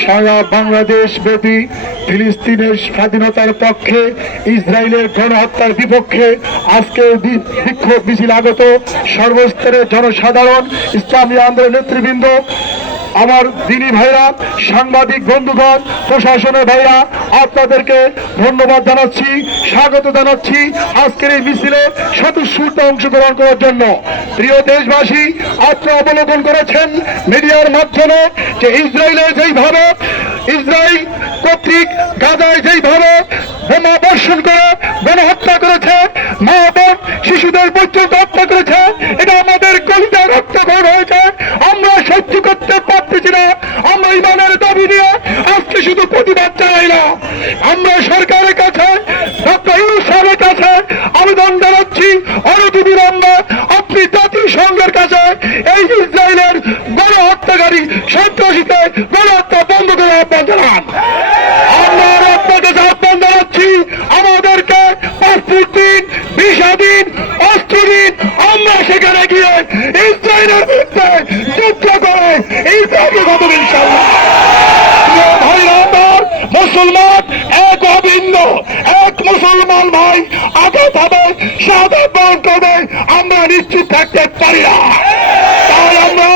সারা বাংলাদেশ ব্যাপী ফিলিস্তিনের স্বাধীনতার পক্ষে, ইসরায়েলের গণহত্যার বিপক্ষে আজকে বিক্ষোভ মিছিল আগত সর্বস্তরের জনসাধারণ ইসলামী আন্দোলন নেতৃবৃন্দ আমার দিনী ভাইরা, সাংবাদিক বন্ধুগণ, প্রশাসনের ভাইরা, আপনাদেরকে ধন্যবাদ জানাচ্ছি, স্বাগত জানাচ্ছি আজকের এই মিছিলে স্বতঃস্ফূর্ত অংশগ্রহণ করার জন্য। প্রিয় দেশবাসী, আপনারা অবলোকন করেছেন মিডিয়ার মাধ্যমে যে ইসরায়েলের যেইভাবে, ইসরায়েল কর্তৃক গাজায় যেইভাবে সরকারের কাছে সাহেবের কাছে আবেদন জানাচ্ছি অনতিবিলম্বে আপনি জাতিসংঘের কাছে এই ইসরায়েলের গণহত্যাকারী সন্ত্রাসীকে গণহত্যা বন্ধ করে আহ্বান জানান। আমরা আর আপনাকে আহ্বান জানাচ্ছি, আমাদেরকে পাসপোর্ট দিন ভিসা আমরা সেখানে গিয়ে ইসরায়েলের বিরুদ্ধে যুদ্ধ করে এই দাবি করব। ইনশাল্লাহ প্রিয় ভাইরা আমার, মুসলমান এক অভিন্ন এক মুসলমান ভাই করবে আমরা নিশ্চিত থাকতে পারি না। তাই আমরা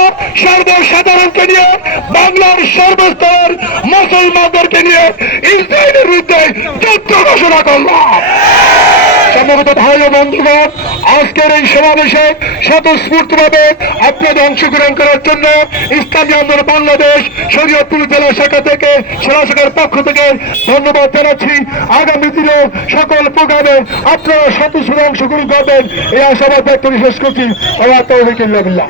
সর্বসাধারণকে নিয়ে, বাংলার সর্বস্তরের মুসলমানদেরকে নিয়ে ইসরায়েলের বিরুদ্ধে যুদ্ধ ঘোষণা করলাম। সম্ভবত ভাই ও বন্ধুগণ আজকের এই সমাবেশে স্বতঃস্ফূর্তভাবে আপনাদের অংশগ্রহণ করার জন্য ইসলামী আন্দোলন বাংলাদেশ, শরীয়তপুর জেলা শাখা থেকে সেরা পক্ষ থেকে ধন্যবাদ জানাচ্ছি। আগামী দিনেও সকল প্রোগ্রামে আপনারা স্বতঃস্ফূর্ত অংশগ্রহণ করবেন। এই আশাবাদ ব্যক্ত বিশেষ শেষ করছি। আল্লাহ বিল্লাহ।